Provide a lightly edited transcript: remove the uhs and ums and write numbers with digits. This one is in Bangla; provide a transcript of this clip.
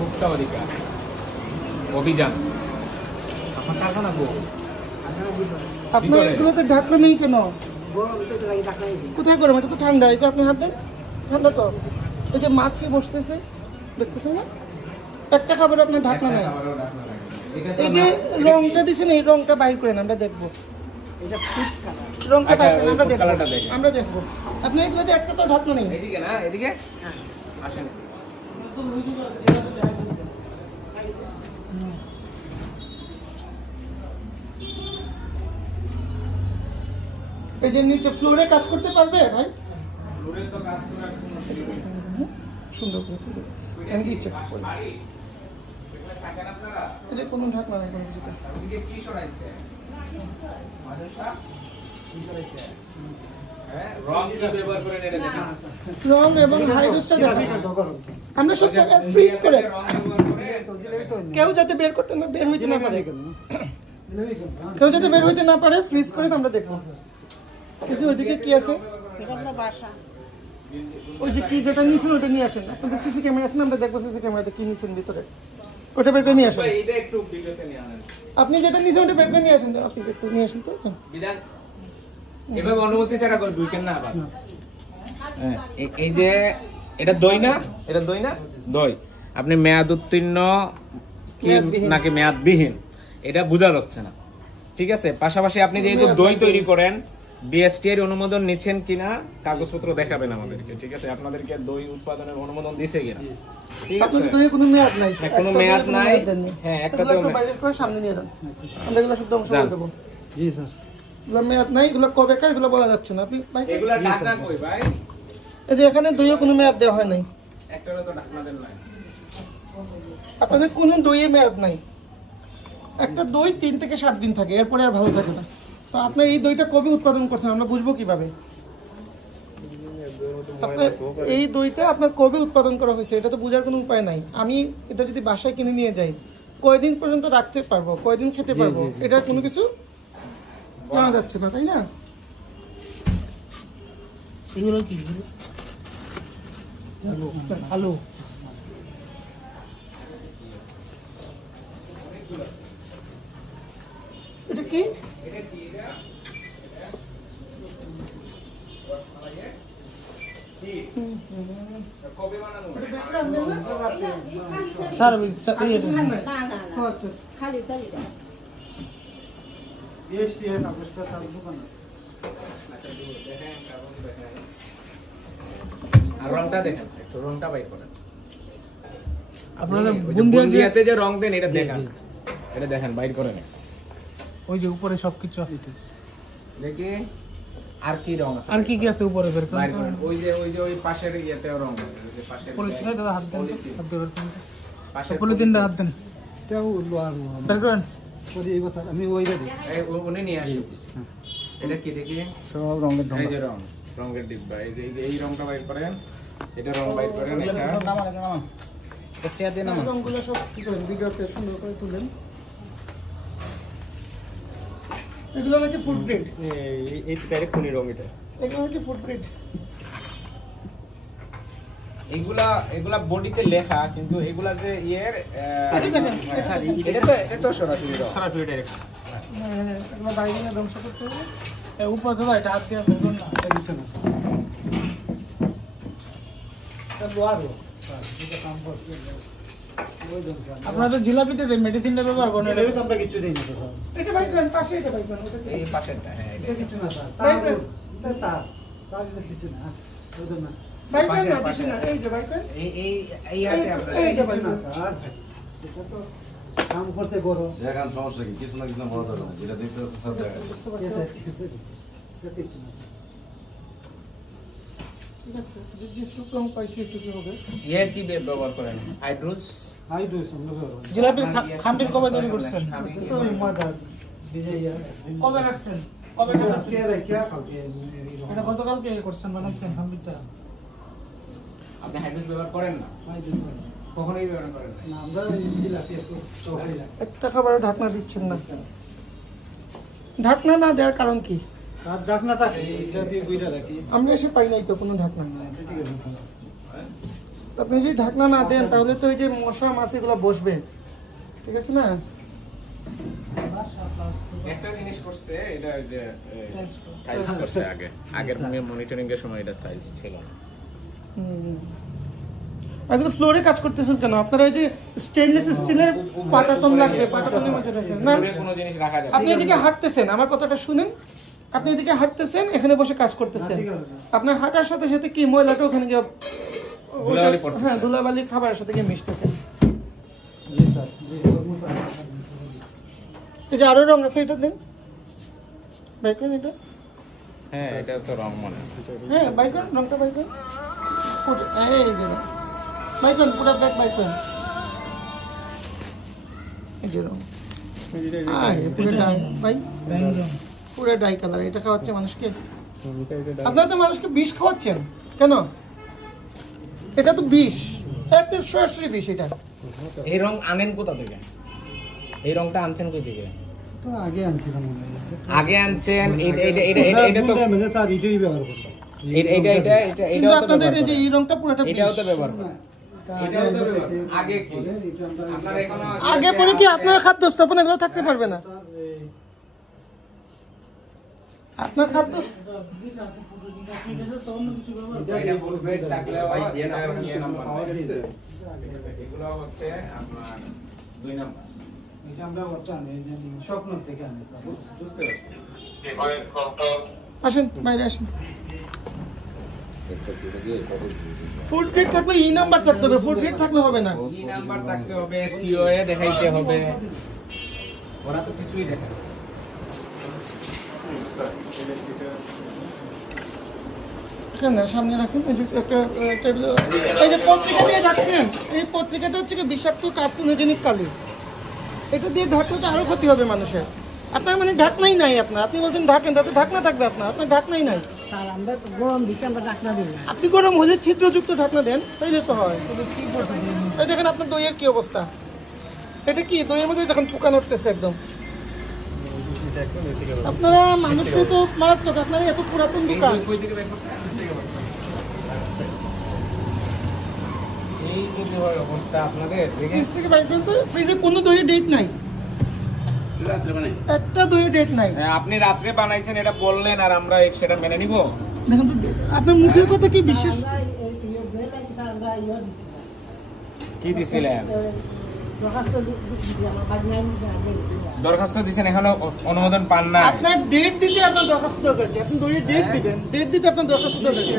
ভোক্তা অধিকার অভিযান। আপনার এগুলোতে ঢাকনা নেই কেন? কোথায় গরম? এটা তো ঠান্ডা। এই তো আপনি হাত দেন, ঠান্ডা তো। এই যে মাছ বসতেছে দেখতেছেন না, একটা খাবার আপনার ঢাকনা নেই। এই যে রংটা দিচ্ছেন, এই রংটা বাইর করেন, আমরা দেখবো। রংটা বাইর করেন, আমরা দেখবো। আপনি এগুলোতে একটা তো ঢাকনা নেই। এদিকে না, এদিকে আসেন। এই যে নিচে ফ্লোরে কাজ করতে পারবে ভাই? ফ্লোরে তো কাজ করার সুন্দর করে চেক করুন। এই যে কোনো ঢাকনা নেই, কোনো কিছু। ওদিকে কি সরাইছে? মানুষটা কি সরাইছে? হ্যাঁ, রং কি ব্যবহার করেন এটা দেখেন। রং এবং হাইড্রোসটা দেখেন। আমরা সব জায়গায় ফ্রিজ করে, কেউ যাতে বের করতে না, বের হইতে না পারে, কেউ যাতে বের হইতে না পারে ফ্রিজ করে আমরা দেখবো। ওইদিকে কি আছে? ওই যে কি যেটা নিয়েছেন ওটা নিয়ে আসেন। আপনাদের সিসি ক্যামেরা আছে না, আমরা দেখবো সিসি ক্যামেরাতে কি নিয়েছেন ভিতরে, ওটা বের করে নিয়ে আসেন। আপনি যেটা নিয়েছেন ওটা বের করে নিয়ে আসেন। আপনি একটু নিয়ে আসেন তো। বিধান এভাবে অনুমতি ছাড়া করে ঢুকেন না আবার। এই যে এটা দই না, এটা দই না, দই। আপনি মেয়াদ উত্তীর্ণ কি নাকি মেয়াদবিহীন এটা বোঝা যাচ্ছে না, ঠিক আছে। পাশাপাশি আপনি যেহেতু দই তৈরি করেন, বিএসটি এর অনুমোদন নিচ্ছেন কিনা কাগজপত্র দেখাবেন আমাদেরকে, ঠিক আছে। আপনাদেরকে দই উৎপাদনের অনুমোদন দিছে কিনা, ঠিক আছে। দই কোনো মেয়াদ নাই, কোনো মেয়াদ নাই। হ্যাঁ, একটা তো বাইরে করে সামনে নিয়ে যান, আমরা এগুলো সব ধ্বংস করে দেব। জি স্যার, এগুলো মেয়াদ নাই, এগুলো কবেকার এগুলো বলা যাচ্ছে না। আপনি এগুলা ঢাকনা কই ভাই? এই যে এখানে দইও কোনো মেয়াদ দেওয়া হয় নাই, একটারও তো ঢাকনা দেন নাই। আপনাদের কোনো দইয়ে মেয়াদ নাই। একটা দই 3 থেকে 7 দিন থাকে, এরপরে আর ভালো থাকে না। তো আপনি এই দইটা কবে উৎপাদন করছেন আমরা বুঝবো কিভাবে? আপনার এই দইটা আপনার কবে উৎপাদন করা হয়েছে এটা তো বোঝার কোনো উপায় নাই। আমি এটা যদি বাসায় কিনে নিয়ে যাই, কয়দিন পর্যন্ত রাখতে পারবো, কয়দিন খেতে পারবো, এটা কোনো কিছু জানা যাচ্ছে না, তাই না? এগুলো কি আলু? এটা কি? রংটা দেখেন, একটু রংটা বাইর করেন। আপনারা বুন্দিয়াতে যে রং দেন এটা দেখেন, এটা দেখেন বাইর করেন। ওই যে উপরে সবকিছু আছে দেখি আর কি রং আছে, আর কি কি আছে উপরে বের করেন। ওই যে ওই পাশের ইয়াতে রং আছে, ওই যে পাশের পলিথিনে দাদা হাত দেন, হাত বের করেন, পাশের পলিথিনটা হাত দেন, এটাও বের করেন। ওই এই বছর আমি ওইটা দিই, এই উনি নিয়ে আসি। এটা কি দেখি? সব রঙের এই যে রঙের ডিব্বা, এই যে এই রংটা বাইর করেন, এটা রং বাইর করেন। এটা নামান চেয়ার দিয়ে নামান, রংগুলো সব কি করেন ভিডিওতে সুন্দর করে তুলেন। এগুলো নাকি ফুড গ্রেড, এই ডাইরেক্ট কোনি রং, এটা এগুলো নাকি ফুড গ্রেড। এগুলা বডিতে লেখা, কিন্তু এগুলা যে ইয়ের এটা তো সরাসরি ডাইরেক্ট। এগুলো বাইরে নিয়ে ধ্বংস করতে হবে। উপর ধরা এটা হাত দিয়ে বের করুন না, এটা দিতে না। আপনারা তো জিলাপিতে মেডিসিনটা ব্যবহার করেন, এটা তো আমরা কিছু দেই না। এটা বাইক করেন, পাশে এটা বাইক করেন, এই পাশেরটা। হ্যাঁ, এটা কিছু না স্যার, বাইক করেন, তার সাইজে কিছু না, ওটা না বাইক করেন, না কিছু না। এই যে বাইক করেন, এই হাতে আপনারা এইটা বাইক না স্যার, এটা তো কাম করতে বড় দেখান সমস্যা কি, কিছু না কিছু না বড় দরকার, যেটা দেখতে হচ্ছে সব দেখা যাচ্ছে। ঠিক আছে, যে টুকরো পাইছি একটু কি হবে। ইয়ে কি ব্যবহার করেন? হাইড্রোস জিলাপির খামটির কবে তৈরি করছেন? কবে রাখছেন? কবে এটা গতকালকে করছেন, বানাচ্ছেন খামটিটা? আপনি হাইড্রোস ব্যবহার করেন না? কখনোই ব্যবহার করেন না। একটা খাবারের ঢাকনা দিচ্ছেন না। ঢাকনা না দেওয়ার কারণ কি? আর ঢাকনা থাকে এটা দিয়ে বুইড়া রাখি। আমরা এসে পাই নাই তো কোনো ঢাকনা। আপনি যদি ঢাকনা না দেন তাহলে তো এই যে মশা মাছি এগুলো বসবে, ঠিক আছে না? একটা জিনিস করছে, এটা ওই যে টাইলস করছে আগে, আগের মনিটরিং এর সময় এটা টাইলস ছিল না। এগুলো ফ্লোরে কাজ করতেছেন কেন আপনারা? এই যে স্টেনলেস স্টিলের পাটাতন লাগবে, পাটাতনের মধ্যে রাখেন না। দূরে কোনো জিনিস রাখা যাবে আপনি এদিকে হাঁটতেছেন, আমার কথাটা শুনেন, আপনি এদিকে হাঁটতেছেন, এখানে বসে কাজ করতেছেন, আপনার হাঁটার সাথে সাথে কি ময়লাটা ওখানে গিয়ে ধুলাবালি পড়তেছে। হ্যাঁ ধুলাবালি খাবারের সাথে গিয়ে মিশতেছেন। এই যে আরো রং আছে, এটা দেন বাইক করেন, এটা হ্যাঁ, এটা তো রং মনে হয়। হ্যাঁ বাইক করেন, রংটা বাইক করেন, এই যে বাইক করেন, পুরো ব্যাগ বাইক করেন, এই যে রং পুরো ডাই ভাই, পুরো ডাই কালার। এটা খাওয়াচ্ছে মানুষকে, আপনারা তো মানুষকে বিষ খাওয়াচ্ছেন কেন? এটা তো বিষ, একদম সরাসরি বিষ। এটা এই রং আনেন কোথা থেকে? এই রংটা আনছেন কই থেকে? তো আগে আনছিলাম মনে হয়। আগে আনছেন, এটা তো মেজে স্যার এটাই ব্যবহার করতাম। কিন্তু আপনাদের এই যে এই রংটা পুরোটা বিষ। এটাও তো ব্যবহার করেন। এটাও তো ব্যবহার করেন। আগে কি আপনার এখনো আগে পরে কি আপনার খাদ্য স্থাপনা এগুলো থাকতে পারবে না? আপনার খাদ্য এটা ফুল বেড থাকলেও এটা নিয়ে নাম্বার এগুলো হচ্ছে আপনার 2 নাম্বার। এটা আমরা বর্তমান এই যে স্বপ্ন থেকে আনি স্যার। বুঝতে পারছি। আসেন বাইরে আসেন। ফুড গ্রেড থাকলে ই নাম্বার থাকতে হবে, ফুড গ্রেড থাকলে হবে না। ই নাম্বার থাকতে হবে, সিওএ দেখাইতে হবে, ওরা তো কিছুই দেখায় না। এখানে সামনে রাখুন, এই যে একটা টেবিল, এই যে পত্রিকা দিয়ে ঢাকছেন, এই পত্রিকাটা হচ্ছে কি বিষাক্ত কার্সিনোজেনিক কালি, এটা দিয়ে ঢাকলে তো আরো ক্ষতি হবে মানুষের। আপনার মানে ঢাকনাই নাই আপনার, আপনি বলছেন ঢাকেন, তাতে ঢাকনা থাকবে আপনার, আপনার ঢাকনাই নাই। স্যার আমরা তো গরম দিচ্ছি, আমরা ঢাকনা দিই না। আপনি গরম হলে ছিদ্রযুক্ত ঢাকনা দেন, তাইলে তো হয়। এই দেখেন আপনার দইয়ের কি অবস্থা, এটা কি দইয়ের মধ্যে যখন পোকা নড়তেছে একদম। আপনারা মানুষও তো মারাত্মক, আপনারা এত পুরাতন দোকান। কই থেকে বের করছেন? এই যদি হয় অবস্থা আপনাদের দেখে ফ্রিজ থেকে বাইর করেন তো, ফ্রিজে কোনো দইয়ের ডেট নাই, একটা দইয়ের ডেট নাই। আপনি রাত্রে বানাইছেন এটা বললেন, আর আমরা সেটা মেনে নিব? দেখেন তো আপনার মুখের কথা কি বিশ্বাস? স্যার আমরা ইয়ে দিচ্ছি কি দিছিলেন? দরখাস্ত দিচ্ছি, আমার বাড়ি নাই, দরখাস্ত দিছেন, এখনো অনুমোদন পান না? আপনার ডেট দিতে আপনার দরখাস্ত দরকার কি? আপনি দইয়ের ডেট দিবেন, ডেট দিতে আপনার দরখাস্ত দরকার কি?